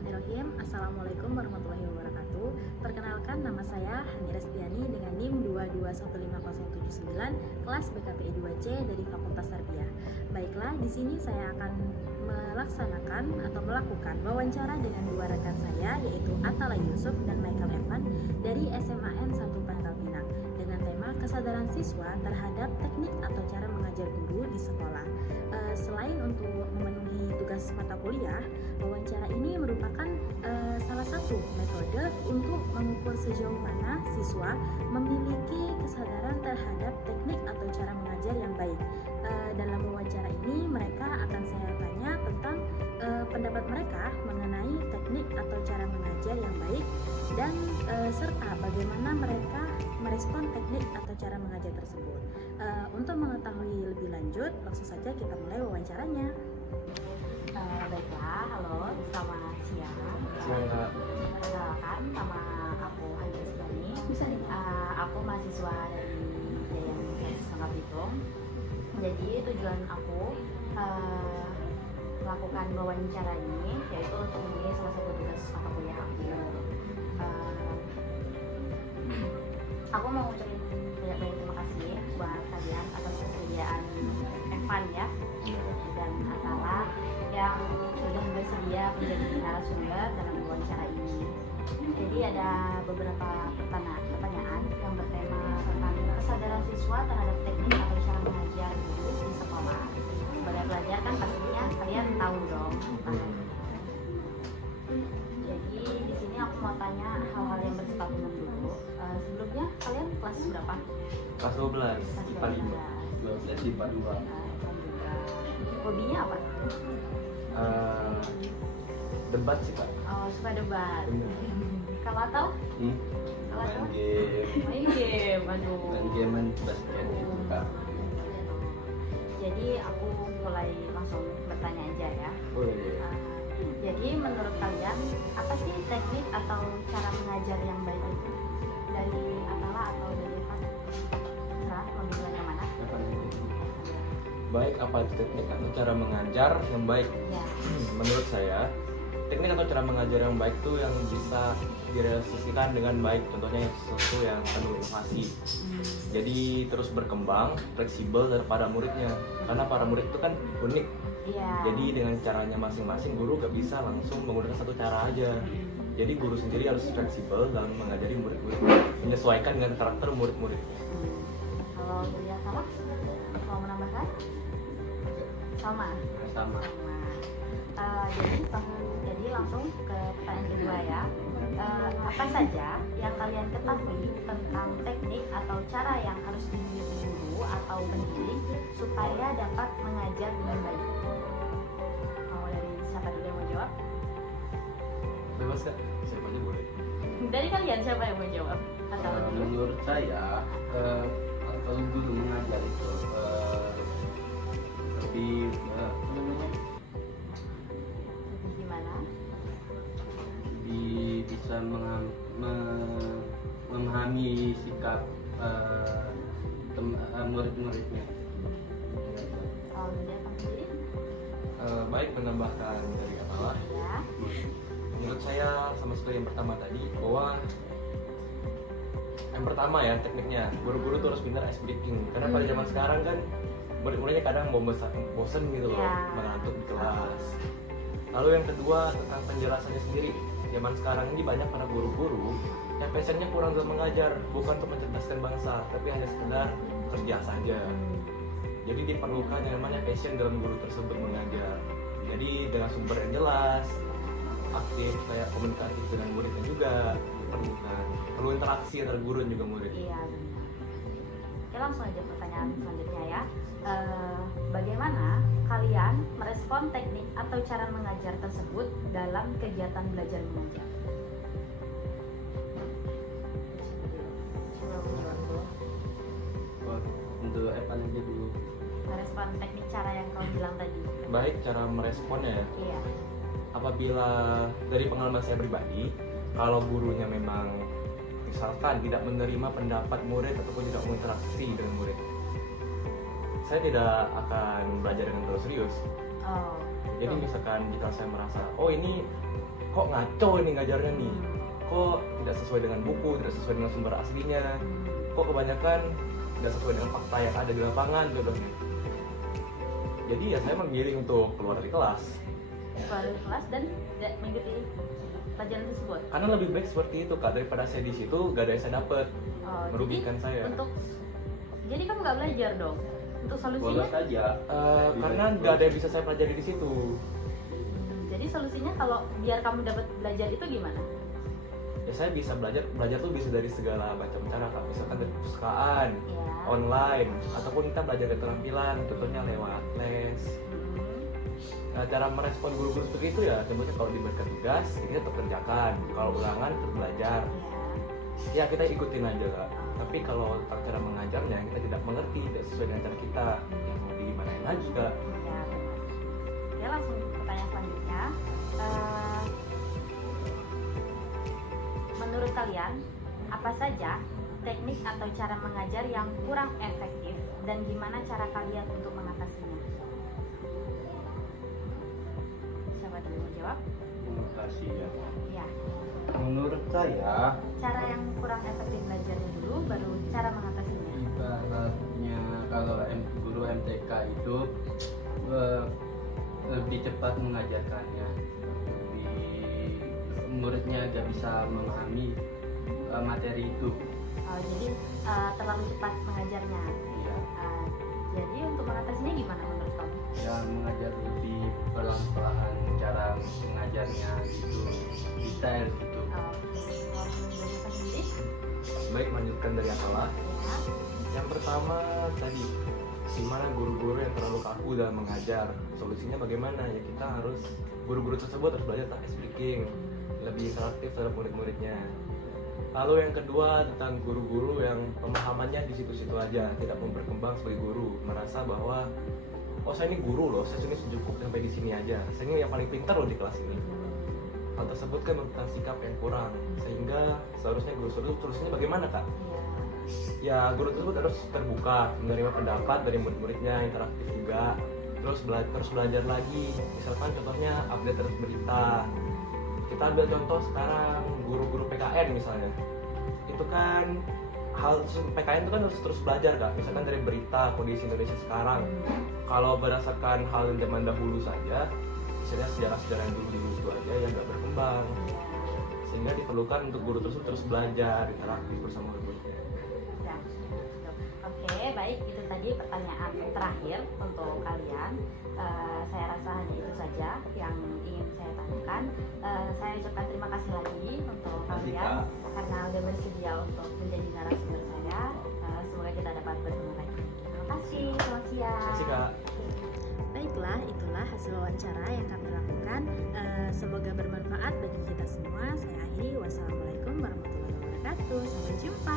Bismillahirrahmanirrahim. Assalamualaikum warahmatullahi wabarakatuh. Perkenalkan, nama saya Hani Restiani dengan NIM 2215079 kelas BKPI 2C dari Fakultas Tarbiyah. Baiklah, di sini saya akan melaksanakan atau melakukan wawancara dengan dua rekan saya, yaitu Atala Yusuf dan Michael Evan dari SMAN 1 Pangkal Pinang, dengan tema kesadaran siswa terhadap teknik atau cara mengajar guru di sekolah. Selain untuk memenuhi tugas mata kuliah, wawancara ini merupakan salah satu metode untuk mengukur sejauh mana siswa memiliki kesadaran terhadap teknik atau cara mengajar yang baik. Dalam wawancara ini mereka akan saya tanya tentang pendapat mereka mengenai teknik atau cara mengajar yang baik dan serta bagaimana mereka merespon teknik atau cara mengajar tersebut. Untuk mengetahui lebih lanjut, langsung saja kita mulai wawancaranya. Baiklah, halo, selamat siang. Perkenalkan, nama aku Hani Restiani. Aku mahasiswa dari Yayasan Pangkal Pinang. Jadi tujuan aku melakukan wawancara ini yaitu untuk memenuhi salah satu tugas mata kuliah aku. Aku mau ucapin banyak terima kasih buat kalian atas kesediaan Evan ya dan Atala yang sudah bersedia menjadi narasumber dalam wawancara ini. Jadi ada beberapa pertanyaan yang bertema tentang kesadaran siswa terhadap teknik atau cara mengajar guru di sekolah. Sebagai pelajar kan pastinya kalian tahu dong. Jadi di sini aku mau tanya hal-hal yang bersifat umum dulu. Sebelumnya kalian kelas berapa? Kelas 12, IPA 5. 12 IPA 2. Hobinya apa? Debat sih, Kak. Oh, suka debat. Kalau atau? Kalau atau? Main game, aduh. Main game, main basket gitu, Kak. Jadi aku mulai langsung bertanya aja ya. Jadi menurut kalian apa sih teknik atau cara mengajar yang baik itu? Dari Atala atau dari Evan? Serah, mau bilang yang mana? Baik apa itu teknik atau cara mengajar yang baik? Ya. Menurut saya, teknik atau cara mengajar yang baik itu yang bisa direalisasikan dengan baik. Contohnya sesuatu yang penuh inovasi. Jadi terus berkembang, fleksibel daripada muridnya. Karena para murid itu kan unik. Iya. Jadi dengan caranya masing-masing guru gak bisa langsung menggunakan satu cara aja. Jadi guru sendiri harus fleksibel dalam mengajari murid-murid, menyesuaikan dengan karakter murid-muridnya. Kalau dari Atala, mau menambahkan? Sama. Jadi langsung ke pertanyaan kedua ya. Apa saja yang kalian ketahui tentang teknik atau cara yang harus dimiliki guru atau pendidik supaya dapat mengajar dengan baik? Mau dari siapa dulu yang mau jawab? Bebas Kak, siapa aja boleh. Dari kalian siapa yang mau jawab? Atau dulu? Menurut saya kalau guru mengajar itu lebih Gimana? bisa memahami sikap murid-muridnya. Kalau dari apa sendiri? Baik, menambahkan dari Atala. Ya. Menurut saya sama seperti yang pertama tadi, bahwa yang pertama ya tekniknya, guru-guru tuh harus pintar ice breaking. Karena pada zaman sekarang kan murid-muridnya kadang bosen gitu loh, mengantuk di kelas. Lalu yang kedua tentang penjelasannya sendiri. Zaman sekarang ini banyak para guru-guru yang passionnya kurang dalam mengajar, bukan untuk mencerdaskan bangsa, tapi hanya sekedar kerja saja. Jadi diperlukan yang namanya passion dalam guru tersebut mengajar. Jadi dengan sumber yang jelas, aktif kayak komunikatif dengan muridnya juga diperlukan. Perlu interaksi antara guru dan juga murid. Iya, benar. Oke, langsung aja pertanyaan selanjutnya ya. Bagaimana kalian merespon teknik atau cara mengajar tersebut dalam kegiatan belajar mengajar? Untuk Evan aja dulu. Merespon teknik cara yang kau bilang tadi. Baik, cara meresponnya ya. Iya. Apabila dari pengalaman saya pribadi, kalau gurunya memang misalkan tidak menerima pendapat murid ataupun tidak mau interaksi dengan murid, saya tidak akan belajar dengan terus serius. Oh. Jadi misalkan jika saya merasa, oh ini kok ngaco ini ngajarnya nih, kok tidak sesuai dengan buku, tidak sesuai dengan sumber aslinya, kok kebanyakan tidak sesuai dengan fakta yang ada di lapangan gitu. Jadi ya saya memilih untuk keluar dari kelas dan tidak mengikuti pelajaran tersebut. karena lebih baik seperti itu Kak, daripada saya di situ gak ada yang saya dapat, merugikan saya. Jadi kamu nggak belajar dong. Untuk solusinya? Bolos aja. Karena nggak ada yang bisa saya pelajari di situ. Jadi solusinya kalau biar kamu dapat belajar itu gimana? Ya saya bisa belajar tuh bisa dari segala macam cara Kak. Misalkan dari perpustakaan, online, ataupun kita belajar keterampilan, contohnya lewat les. Nah, cara merespon guru-guru seperti itu ya, contohnya kalau diberikan tugas, kita tetap kerjakan. Kalau ulangan, tetap belajar. Ya kita ikutin aja Kak. Tapi kalau cara mengajarnya kita tidak mengerti, tidak sesuai dengan cara kita, ya mau digimanain lagi Kak. Ya langsung pertanyaan selanjutnya. Menurut kalian, apa saja teknik atau cara mengajar yang kurang efektif dan gimana cara kalian untuk mengatasinya? Siapa dulu mau jawab? Mengatasi ya. Ya. Menurut saya, Cara yang kurang efektif belajarnya dulu, baru cara mengatasinya. ibaratnya kalau guru MTK itu lebih cepat mengajarkannya, muridnya agak bisa memahami materi itu. Jadi terlalu cepat mengajarnya. Iya. Jadi untuk mengatasinya gimana menurut kamu? Ya mengajar lebih pelan-pelan, cara mengajarnya gitu, detail gitu. Kalau menurut kamu sendiri? Baik, lanjutkan dari apalah. Ya. Yang pertama tadi, gimana guru-guru yang terlalu kaku dalam mengajar? Solusinya bagaimana? Ya kita harus, guru-guru tersebut harus belajar tentang speaking, lebih interaktif terhadap murid-muridnya. Lalu yang kedua tentang guru-guru yang pemahamannya di situ-situ aja, tidak mau berkembang sebagai guru, merasa bahwa oh saya ini guru loh, saya ini cukup sampai di sini aja, saya ini yang paling pintar loh di kelas ini. Hal tersebut kan merupakan sikap yang kurang, sehingga seharusnya guru tersebut solusinya bagaimana Kak? Ya guru tersebut harus terbuka, menerima pendapat dari murid-muridnya, interaktif juga, terus belajar lagi. Misalkan contohnya update terus berita. Kita ambil contoh sekarang guru-guru PKN misalnya, itu kan hal PKN itu kan harus terus belajar Kak. Misalkan dari berita kondisi Indonesia sekarang, kalau berdasarkan hal zaman dahulu saja, misalnya sejarah-sejarah yang dulu itu aja yang nggak berkembang, sehingga diperlukan untuk guru tersebut terus belajar interaktif bersama murid-muridnya. Ya. Oke, baik, itu tadi pertanyaan terakhir untuk kalian. Saya rasa hanya itu saja yang ingin saya tanyakan. Saya ucapkan terima kasih lagi untuk kalian karena udah bersedia untuk menjadi narasumber saya. Semoga kita dapat bertemu lagi. Terima kasih, selamat siang. Terima kasih Kak. Baiklah, itulah hasil wawancara yang kami lakukan. Semoga bermanfaat bagi kita semua. Saya akhiri. Wassalamualaikum warahmatullahi wabarakatuh. Sampai jumpa.